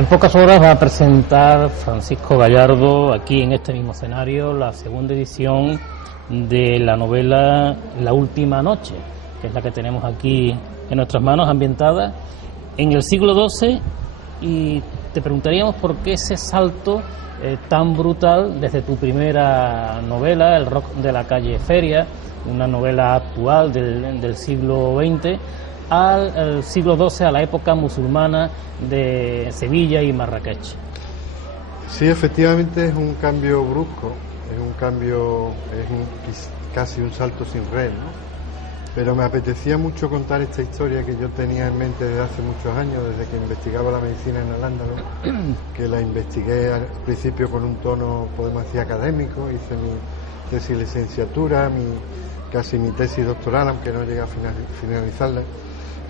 En pocas horas va a presentar Francisco Gallardo aquí en este mismo escenario la segunda edición de la novela La última noche, que es la que tenemos aquí en nuestras manos, ambientada en el siglo XII, y te preguntaríamos por qué ese salto tan brutal desde tu primera novela, El rock de la calle Feria, una novela actual del siglo XX, al siglo XII, a la época musulmana de Sevilla y Marrakech. Sí, efectivamente es un cambio brusco, casi un salto sin red, ¿no? Pero me apetecía mucho contar esta historia que yo tenía en mente desde hace muchos años, desde que investigaba la medicina en Al-Ándalus, que la investigué al principio con un tono, podemos decir, académico, hice mi tesis de licenciatura, casi mi tesis doctoral, aunque no llegué a finalizarla,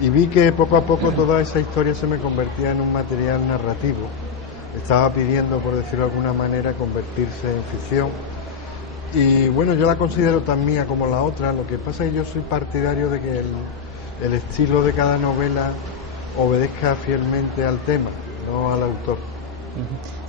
y vi que poco a poco toda esa historia se me convertía en un material narrativo. Estaba pidiendo, por decirlo de alguna manera, convertirse en ficción. Y bueno, yo la considero tan mía como la otra. Lo que pasa es que yo soy partidario de que el estilo de cada novela obedezca fielmente al tema, no al autor.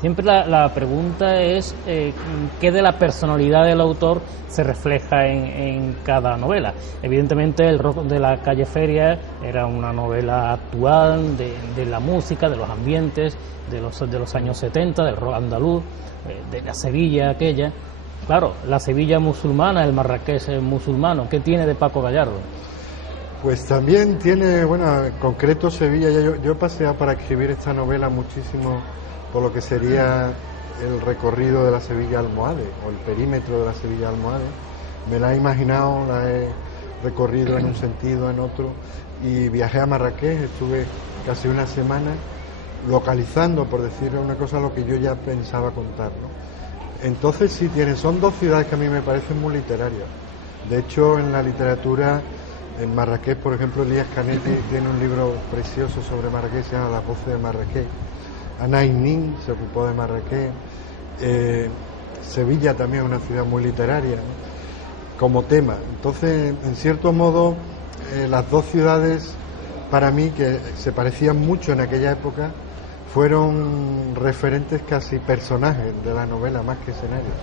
Siempre la pregunta es qué de la personalidad del autor se refleja en cada novela. Evidentemente El rock de la calle Feria era una novela actual de la música, de los ambientes de los años 70, del rock andaluz, de la Sevilla aquella. Claro, la Sevilla musulmana, el Marrakech musulmano, ¿qué tiene de Paco Gallardo? Pues también tiene, bueno, en concreto Sevilla, yo he paseado para escribir esta novela muchísimo por lo que sería el recorrido de la Sevilla Almohade, o el perímetro de la Sevilla Almohade. Me la he imaginado, la he recorrido en un sentido, en otro, y viajé a Marrakech, estuve casi una semana localizando, por decirle una cosa, lo que yo ya pensaba contar, ¿no? Entonces sí son dos ciudades que a mí me parecen muy literarias. De hecho, en la literatura, en Marrakech, por ejemplo, Elías Canetti tiene un libro precioso sobre Marrakech, se llama Las voces de Marrakech. Anais Nin se ocupó de Marrakech. Sevilla también es una ciudad muy literaria, ¿no?, como tema. Entonces, en cierto modo, las dos ciudades, para mí, que se parecían mucho en aquella época, fueron referentes, casi personajes de la novela, más que escenarios.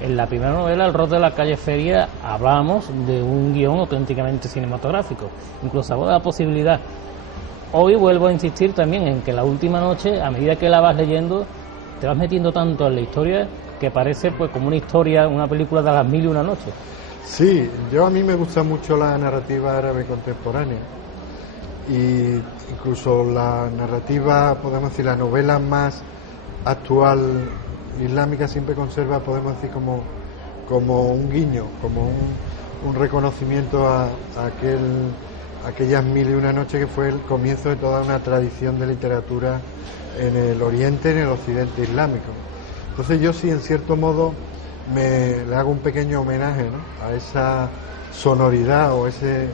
En la primera novela, El rock de la calle Feria, hablábamos de un guión auténticamente cinematográfico, incluso hago de la posibilidad. Hoy vuelvo a insistir también en que La última noche, a medida que la vas leyendo, te vas metiendo tanto en la historia que parece pues como una historia, una película de las mil y una noches. Sí, a mí me gusta mucho la narrativa árabe contemporánea, y incluso la narrativa, podemos decir, la novela más actual islámica siempre conserva, podemos decir, como un guiño, como un reconocimiento a aquellas mil y una noches que fue el comienzo de toda una tradición de literatura en el Oriente, en el Occidente islámico. Entonces yo sí, en cierto modo, le hago un pequeño homenaje, ¿no?, a esa sonoridad o ese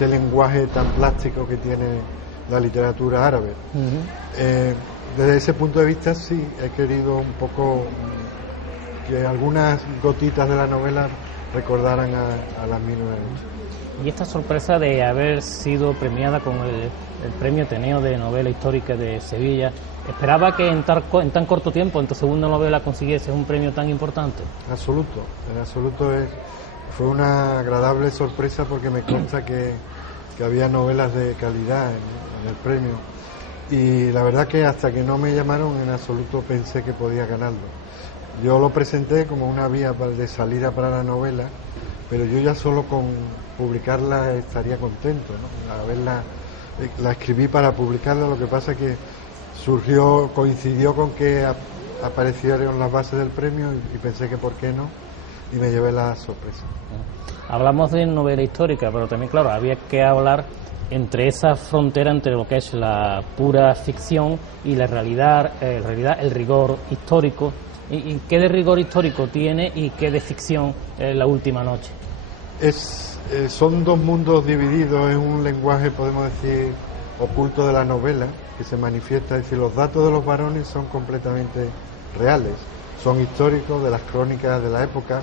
lenguaje tan plástico que tiene la literatura árabe. Desde ese punto de vista sí he querido un poco que algunas gotitas de la novela recordaran a las mil y una noches. Y esta sorpresa de haber sido premiada con el premio Ateneo de novela histórica de Sevilla, ¿esperaba que en tan corto tiempo, en tu segunda novela, consiguiese un premio tan importante? En absoluto fue una agradable sorpresa, porque me consta que había novelas de calidad en el premio, y la verdad que hasta que no me llamaron en absoluto pensé que podía ganarlo. Yo lo presenté como una vía de salida para la novela, pero yo ya solo con publicarla estaría contento, ¿no? La escribí para publicarla, lo que pasa que coincidió con que aparecieron las bases del premio, y pensé que por qué no, y me llevé la sorpresa. Hablamos de novela histórica, pero también, claro, había que hablar entre esa frontera entre lo que es la pura ficción y la realidad, el rigor histórico. ¿Y qué de rigor histórico tiene y qué de ficción La última noche? Son dos mundos divididos, es un lenguaje, podemos decir, oculto de la novela, que se manifiesta, es decir, los datos de los varones son completamente reales, son históricos, de las crónicas de la época.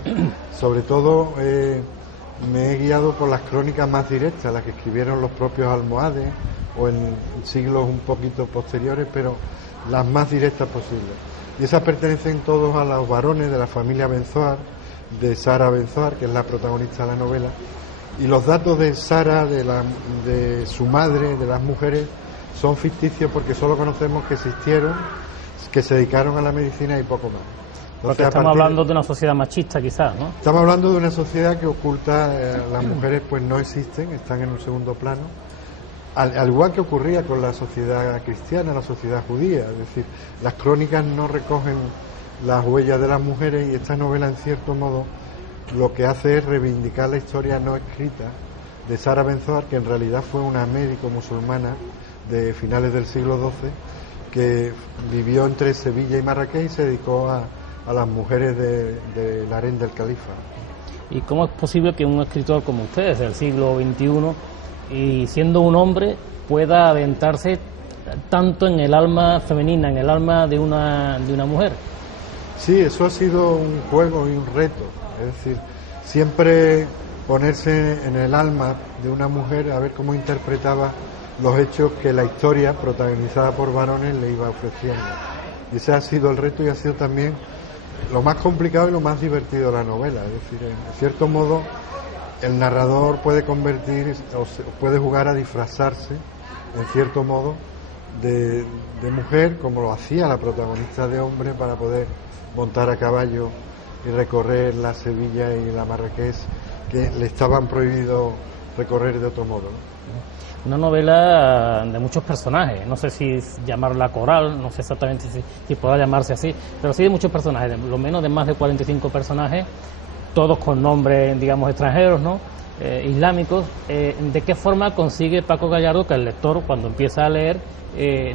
Sobre todo me he guiado por las crónicas más directas, las que escribieron los propios almohades o en siglos un poquito posteriores, pero las más directas posibles. Y esas pertenecen todos a los varones de la familia Abenzoar, de Sara Abenzoar, que es la protagonista de la novela. Y los datos de Sara, de su madre, de las mujeres, son ficticios porque solo conocemos que existieron, que se dedicaron a la medicina y poco más. Entonces, porque estamos hablando de una sociedad machista quizás, ¿no? Estamos hablando de una sociedad que oculta, las mujeres pues no existen, están en un segundo plano, al igual que ocurría con la sociedad cristiana, la sociedad judía, es decir, las crónicas no recogen las huellas de las mujeres y esta novela en cierto modo lo que hace es reivindicar la historia no escrita de Sara Abenzoar, que en realidad fue una médico musulmana de finales del siglo XII que vivió entre Sevilla y Marrakech y se dedicó a las mujeres del harén del califa. ¿Y cómo es posible que un escritor como ustedes del siglo XXI y siendo un hombre pueda aventarse tanto en el alma femenina, en el alma de una mujer? Sí, eso ha sido un juego y un reto, es decir, siempre ponerse en el alma de una mujer a ver cómo interpretaba los hechos que la historia protagonizada por varones le iba ofreciendo. Y ese ha sido el reto y ha sido también lo más complicado y lo más divertido de la novela. Es decir, en cierto modo el narrador puede convertir o puede jugar a disfrazarse, en cierto modo, de mujer, como lo hacía la protagonista de hombre, para poder montar a caballo y recorrer la Sevilla y la Marrakech que le estaban prohibido recorrer de otro modo, ¿no? Una novela de muchos personajes, no sé si llamarla coral, no sé exactamente si pueda llamarse así, pero sí de muchos personajes, lo menos de más de 45 personajes, todos con nombres, digamos, extranjeros, ¿no? Islámicos. ¿De qué forma consigue Paco Gallardo que el lector, cuando empieza a leer,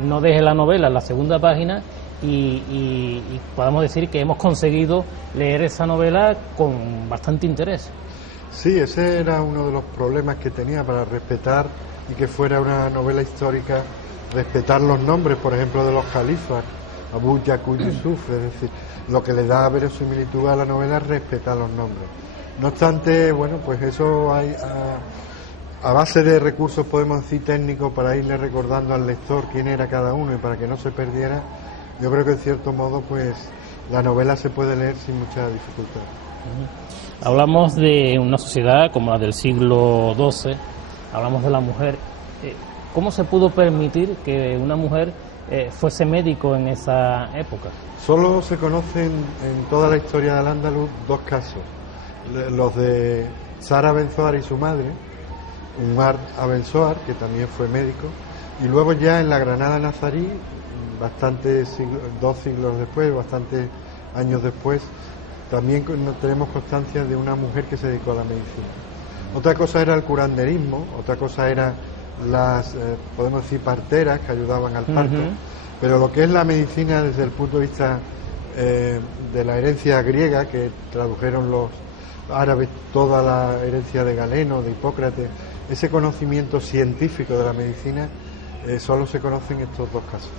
no deje la novela en la segunda página y podamos decir que hemos conseguido leer esa novela con bastante interés? Sí, ese era uno de los problemas que tenía para respetar y que fuera una novela histórica, respetar los nombres, por ejemplo, de los califas, Abu Yaqub Yusuf, es decir, lo que le da verosimilitud a la novela es respetar los nombres. No obstante, bueno, pues eso hay a base de recursos, podemos decir, técnicos, para irle recordando al lector quién era cada uno y para que no se perdiera. Yo creo que en cierto modo, pues la novela se puede leer sin mucha dificultad. Hablamos de una sociedad como la del siglo XII, hablamos de la mujer. ¿Cómo se pudo permitir que una mujer fuese médico en esa época? Solo se conocen en toda la historia del Andaluz dos casos, los de Sara Abenzoar y su madre, Umar Abenzoar, que también fue médico, y luego ya en la Granada nazarí, dos siglos después, bastantes años después, también tenemos constancia de una mujer que se dedicó a la medicina. Otra cosa era el curanderismo, otra cosa era las, podemos decir, parteras que ayudaban al parto, pero lo que es la medicina desde el punto de vista de la herencia griega, que tradujeron los árabes toda la herencia de Galeno, de Hipócrates, ese conocimiento científico de la medicina solo se conoce en estos dos casos.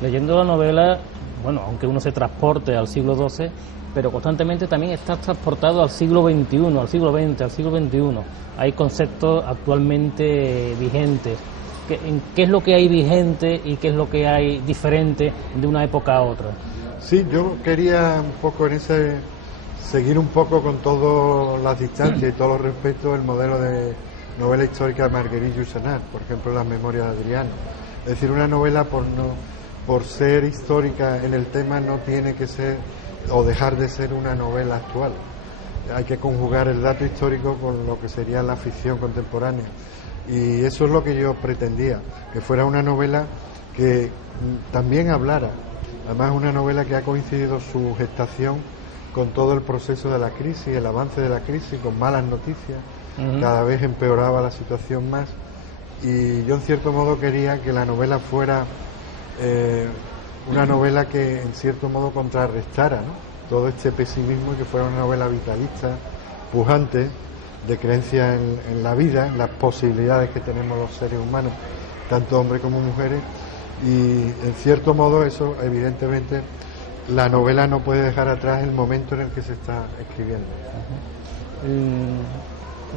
Leyendo la novela, bueno, aunque uno se transporte al siglo XII, pero constantemente también está transportado al siglo XXI, al siglo XX, al siglo XXI. Hay conceptos actualmente vigentes. ¿Qué es lo que hay vigente y qué es lo que hay diferente de una época a otra? Sí, yo quería un poco seguir un poco con todas las distancias y todos los respetos el modelo de novela histórica de Marguerite Yourcenar, por ejemplo, Las Memorias de Adriano. Es decir, una novela por ser histórica en el tema no tiene que ser o dejar de ser una novela actual. Hay que conjugar el dato histórico con lo que sería la ficción contemporánea. Y eso es lo que yo pretendía, que fuera una novela que también hablara. Además, una novela que ha coincidido su gestación con todo el proceso de la crisis, el avance de la crisis, con malas noticias. Cada vez empeoraba la situación más. Y yo, en cierto modo, quería que la novela fuera una novela que en cierto modo contrarrestara, ¿no?, todo este pesimismo, y que fuera una novela vitalista, pujante, de creencia en la vida, en las posibilidades que tenemos los seres humanos, tanto hombres como mujeres, y en cierto modo eso, evidentemente, la novela no puede dejar atrás el momento en el que se está escribiendo.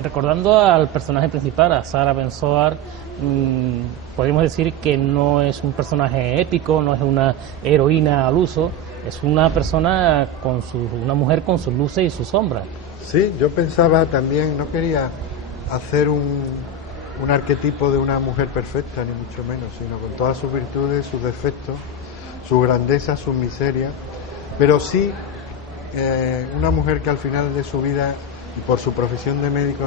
recordando al personaje principal, a Sara Ben-Zohar, podríamos decir que no es un personaje épico, no es una heroína al uso, es una persona una mujer con sus luces y sus sombras. Sí, yo pensaba también, no quería hacer un arquetipo de una mujer perfecta, ni mucho menos, sino con todas sus virtudes, sus defectos, su grandeza, sus miserias, pero sí una mujer que al final de su vida y por su profesión de médico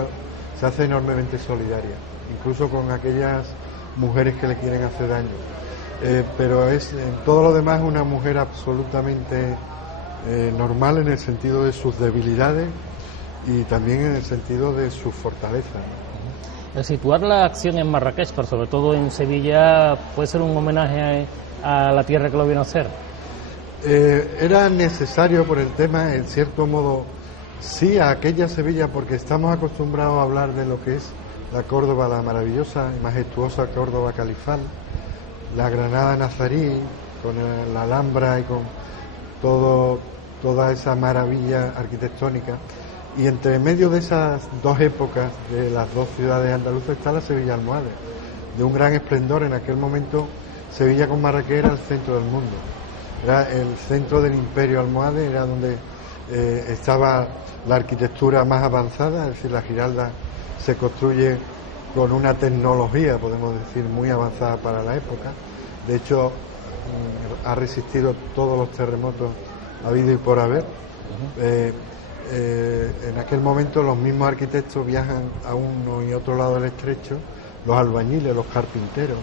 se hace enormemente solidaria, incluso con aquellas mujeres que le quieren hacer daño. Pero es en todo lo demás una mujer absolutamente normal en el sentido de sus debilidades y también en el sentido de sus fortalezas. El situar la acción en Marrakech, pero sobre todo en Sevilla, puede ser un homenaje a la tierra que lo vino a hacer. Era necesario por el tema, en cierto modo, sí, a aquella Sevilla, porque estamos acostumbrados a hablar de lo que es la Córdoba, la maravillosa y majestuosa Córdoba califal, la Granada nazarí, con la Alhambra y con toda esa maravilla arquitectónica. Y entre medio de esas dos épocas de las dos ciudades andaluzas está la Sevilla Almohade, de un gran esplendor. En aquel momento Sevilla con Marrakech era el centro del mundo, era el centro del imperio almohade, era donde estaba la arquitectura más avanzada, es decir, la Giralda se construye con una tecnología, podemos decir, muy avanzada para la época. De hecho, ha resistido todos los terremotos habido y por haber. En aquel momento los mismos arquitectos viajan a uno y otro lado del estrecho, los albañiles, los carpinteros.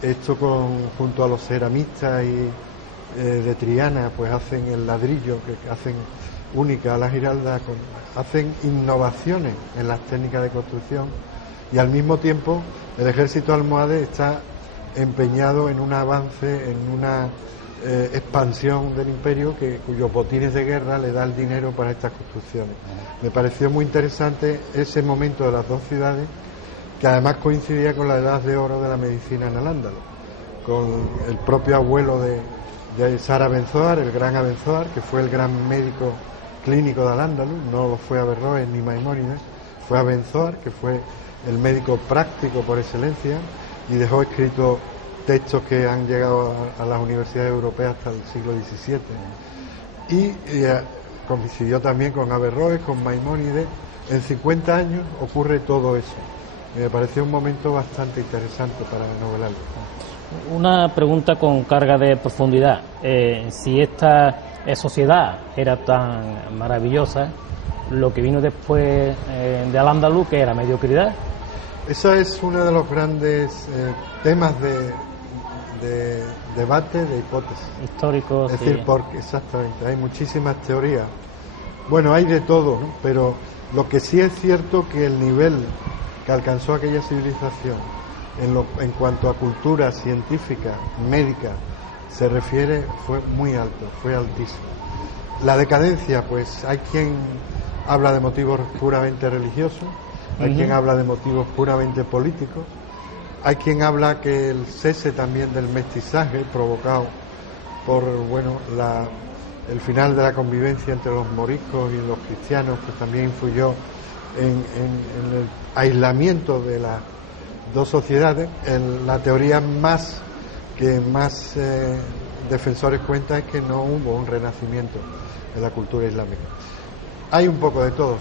Esto junto a los ceramistas de Triana, pues hacen el ladrillo, que hacen única a la Giralda, hacen innovaciones en las técnicas de construcción, y al mismo tiempo el ejército almohade está empeñado en un avance, en una expansión del imperio cuyos botines de guerra le da el dinero para estas construcciones. Me pareció muy interesante ese momento de las dos ciudades, que además coincidía con la edad de oro de la medicina en Al-Ándalus, con el propio abuelo de Sara Ben-Zohar, el gran Abenzoar, que fue el gran médico clínico de Al-Ándalus. No lo fue Averroes ni Maimónides, fue Abenzoar, que fue el médico práctico por excelencia, y dejó escritos textos que han llegado a las universidades europeas hasta el siglo XVII. Y coincidió también con Averroes, con Maimónides. En 50 años ocurre todo eso. Me pareció un momento bastante interesante para novelarlo. Una pregunta con carga de profundidad. Si esta sociedad era tan maravillosa, lo que vino después de Al-Ándalus, que era mediocridad. Ese es uno de los grandes temas de debate, de hipótesis históricos. Es decir, porque exactamente, hay muchísimas teorías. Bueno, hay de todo, ¿no? Pero lo que sí es cierto que el nivel que alcanzó aquella civilización en cuanto a cultura científica, médica, se refiere, fue muy alto, fue altísimo. La decadencia, pues hay quien habla de motivos puramente religiosos, hay quien habla de motivos puramente políticos, hay quien habla que el cese también del mestizaje provocado por el final de la convivencia entre los moriscos y los cristianos, que también influyó en el aislamiento de las dos sociedades. La teoría que más defensores cuenta es que no hubo un renacimiento de la cultura islámica. Hay un poco de todo,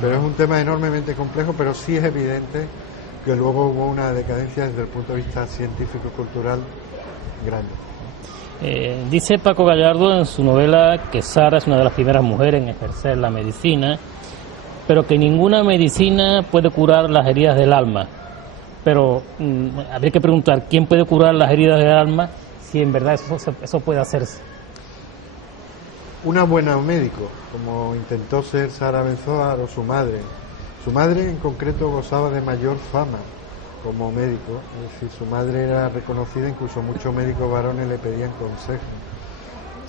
pero es un tema enormemente complejo, pero sí es evidente que luego hubo una decadencia desde el punto de vista científico y cultural grande. Dice Paco Gallardo en su novela que Sara es una de las primeras mujeres en ejercer la medicina, pero que ninguna medicina puede curar las heridas del alma. Pero habría que preguntar, ¿quién puede curar las heridas del alma si en verdad eso puede hacerse? Una buena médico, como intentó ser Sara Ben-Zohar o su madre. Su madre en concreto gozaba de mayor fama como médico, es decir, su madre era reconocida, incluso muchos médicos varones le pedían consejos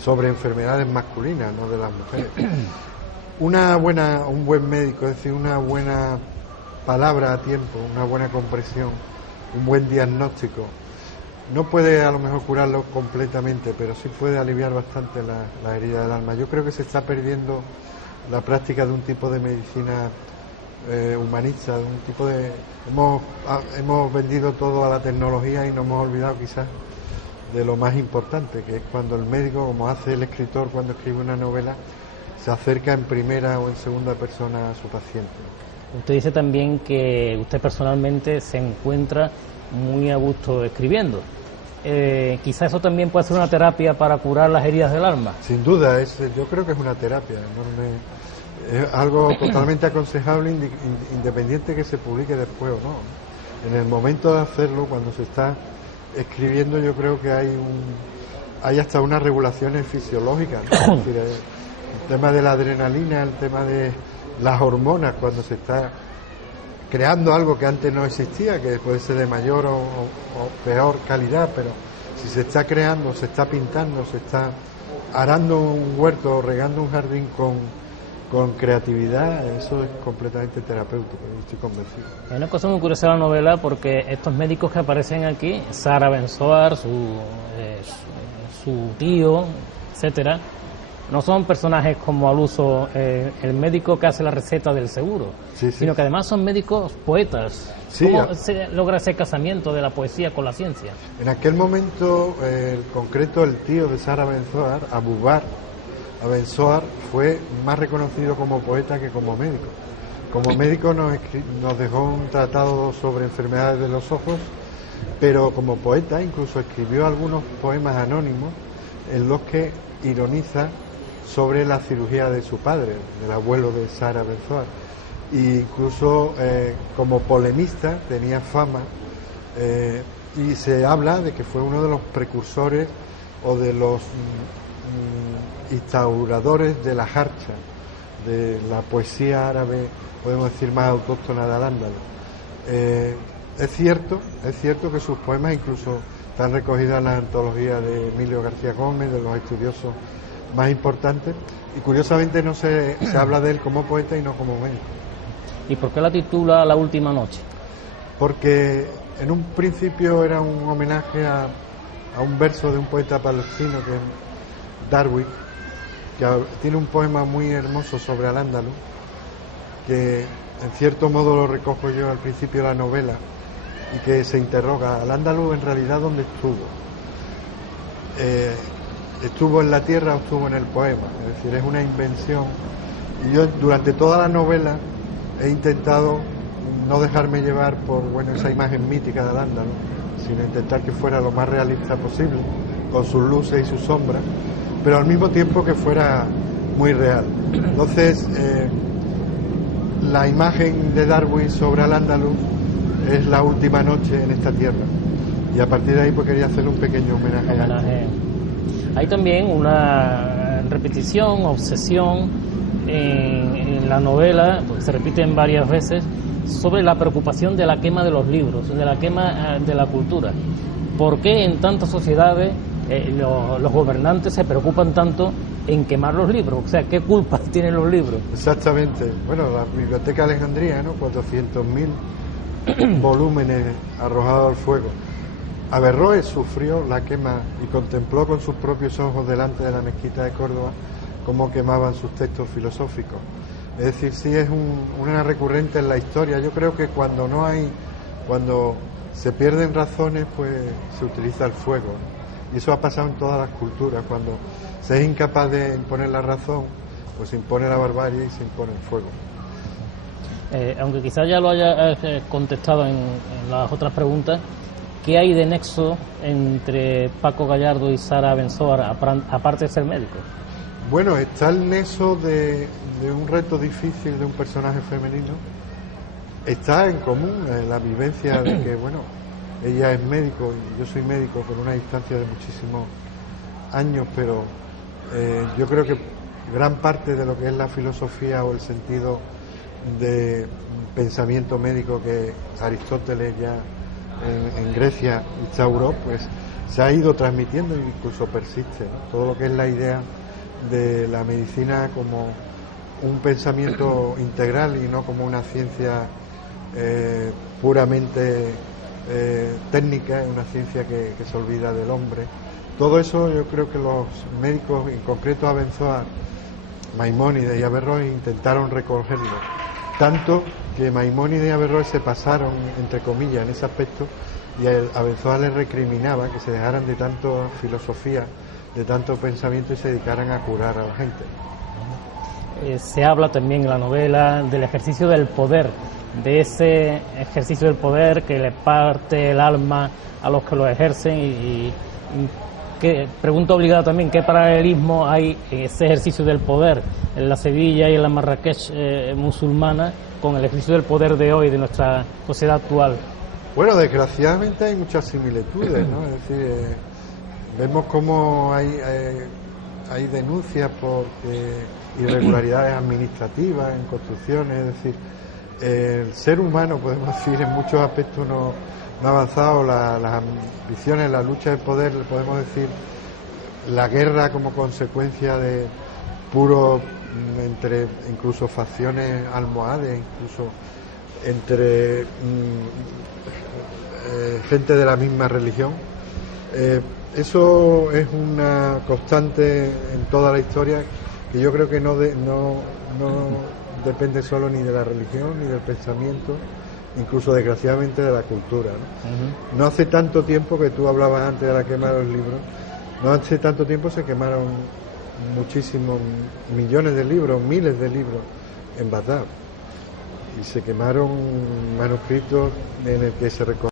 sobre enfermedades masculinas, no de las mujeres. Un buen médico, es decir, una buena palabra a tiempo, una buena comprensión, un buen diagnóstico, no puede a lo mejor curarlo completamente, pero sí puede aliviar bastante la herida del alma. Yo creo que se está perdiendo la práctica de un tipo de medicina humanista, un tipo de... Hemos vendido todo a la tecnología y nos hemos olvidado quizás de lo más importante, que es cuando el médico, como hace el escritor cuando escribe una novela, se acerca en primera o en segunda persona a su paciente. Usted dice también que usted personalmente se encuentra muy a gusto escribiendo. Quizá eso también puede ser una terapia para curar las heridas del alma. Sin duda, yo creo que es una terapia enorme. Es algo totalmente aconsejable, independiente que se publique después o no. En el momento de hacerlo, cuando se está escribiendo, yo creo que hay hasta unas regulaciones fisiológicas, ¿no? Es decir, el tema de la adrenalina, el tema de las hormonas, cuando se está creando algo que antes no existía, que puede ser de mayor o peor calidad, pero si se está creando, se está pintando, se está arando un huerto o regando un jardín con creatividad, eso es completamente terapéutico, estoy convencido. Hay una cosa muy curiosa de la novela, porque estos médicos que aparecen aquí, Sara Benzoar, su tío, etcétera, no son personajes como al uso el médico que hace la receta del seguro, sino que además son médicos poetas. Sí, ¿Cómo se logra ese casamiento de la poesía con la ciencia? En aquel momento, en concreto, el tío de Sara Benzoar, Abubakr Benzoar, fue más reconocido como poeta que como médico. Como médico nos dejó un tratado sobre enfermedades de los ojos, pero como poeta incluso escribió algunos poemas anónimos en los que ironiza sobre la cirugía de su padre, del abuelo de Sara Benzoar. E incluso como polemista tenía fama, y se habla de que fue uno de los precursores o de los instauradores de la jarcha, de la poesía árabe, podemos decir, más autóctona de Al-Ándalus. Es cierto que sus poemas incluso están recogidos en la antología de Emilio García Gómez, de los estudiosos más importantes, y curiosamente no se habla de él como poeta y no como médico. ¿Y por qué la titula La última noche? Porque en un principio era un homenaje a un verso de un poeta palestino que es Darwin, que tiene un poema muy hermoso sobre Al-Ándalus, que en cierto modo lo recojo yo al principio de la novela, y que se interroga: Al-Ándalus en realidad ¿dónde estuvo? ¿Estuvo en la tierra o estuvo en el poema? Es decir, es una invención, y yo durante toda la novela he intentado no dejarme llevar por esa imagen mítica de Al-Ándalus, sino intentar que fuera lo más realista posible, con sus luces y sus sombras, pero al mismo tiempo que fuera muy real. Entonces, la imagen de Darwin sobre Al-Ándalus es la última noche en esta tierra, y a partir de ahí pues quería hacerle un pequeño homenaje a él. Hay también una repetición, obsesión en la novela, porque se repiten varias veces, sobre la preocupación de la quema de los libros, de la quema de la cultura. ¿Por qué en tantas sociedades los gobernantes se preocupan tanto en quemar los libros? O sea, ¿qué culpa tienen los libros? Exactamente. Bueno, la Biblioteca de Alejandría, ¿no? 400.000 volúmenes arrojados al fuego. Averroes sufrió la quema y contempló con sus propios ojos delante de la mezquita de Córdoba cómo quemaban sus textos filosóficos. Es decir, sí es una recurrente en la historia. Yo creo que cuando se pierden razones, pues se utiliza el fuego. Y eso ha pasado en todas las culturas. Cuando se es incapaz de imponer la razón, pues se impone la barbarie y se impone el fuego. Aunque quizás ya lo haya contestado en las otras preguntas, ¿qué hay de nexo entre Paco Gallardo y Sara Benzoar, aparte de ser médico? Bueno, está el nexo de un reto difícil de un personaje femenino. Está en común la vivencia de que, bueno, ella es médico y yo soy médico con una distancia de muchísimos años, pero yo creo que gran parte de lo que es la filosofía o el sentido de pensamiento médico que Aristóteles ya en Grecia instauró, pues se ha ido transmitiendo e incluso persiste, ¿no? Todo lo que es la idea de la medicina como un pensamiento integral y no como una ciencia puramente técnica, una ciencia que se olvida del hombre. Todo eso yo creo que los médicos, en concreto Abenzoar, Maimónides y Averroes, intentaron recogerlo, tanto que Maimónides y Averroes se pasaron, entre comillas, en ese aspecto, y Abenzoa les recriminaba que se dejaran de tanto filosofía, de tanto pensamiento y se dedicaran a curar a la gente. Se habla también en la novela del ejercicio del poder, de ese ejercicio del poder que le parte el alma a los que lo ejercen y que pregunta obligada también, ¿qué paralelismo hay en ese ejercicio del poder en la Sevilla y en la Marrakech musulmana con el ejercicio del poder de hoy, de nuestra sociedad actual? Bueno, desgraciadamente hay muchas similitudes, ¿no? Es decir, vemos cómo hay denuncias por irregularidades administrativas en construcciones, es decir, el ser humano, podemos decir, en muchos aspectos no ha avanzado, las ambiciones, la lucha de poder, podemos decir, la guerra como consecuencia de puro, entre incluso facciones almohades, incluso entre gente de la misma religión. Eso es una constante en toda la historia que yo creo que no depende solo ni de la religión ni del pensamiento, incluso desgraciadamente de la cultura, ¿no? No hace tanto tiempo, que tú hablabas antes de la quema de los libros, no hace tanto tiempo se quemaron muchísimos millones de libros, miles de libros en Bagdad, y se quemaron manuscritos en el que se recogían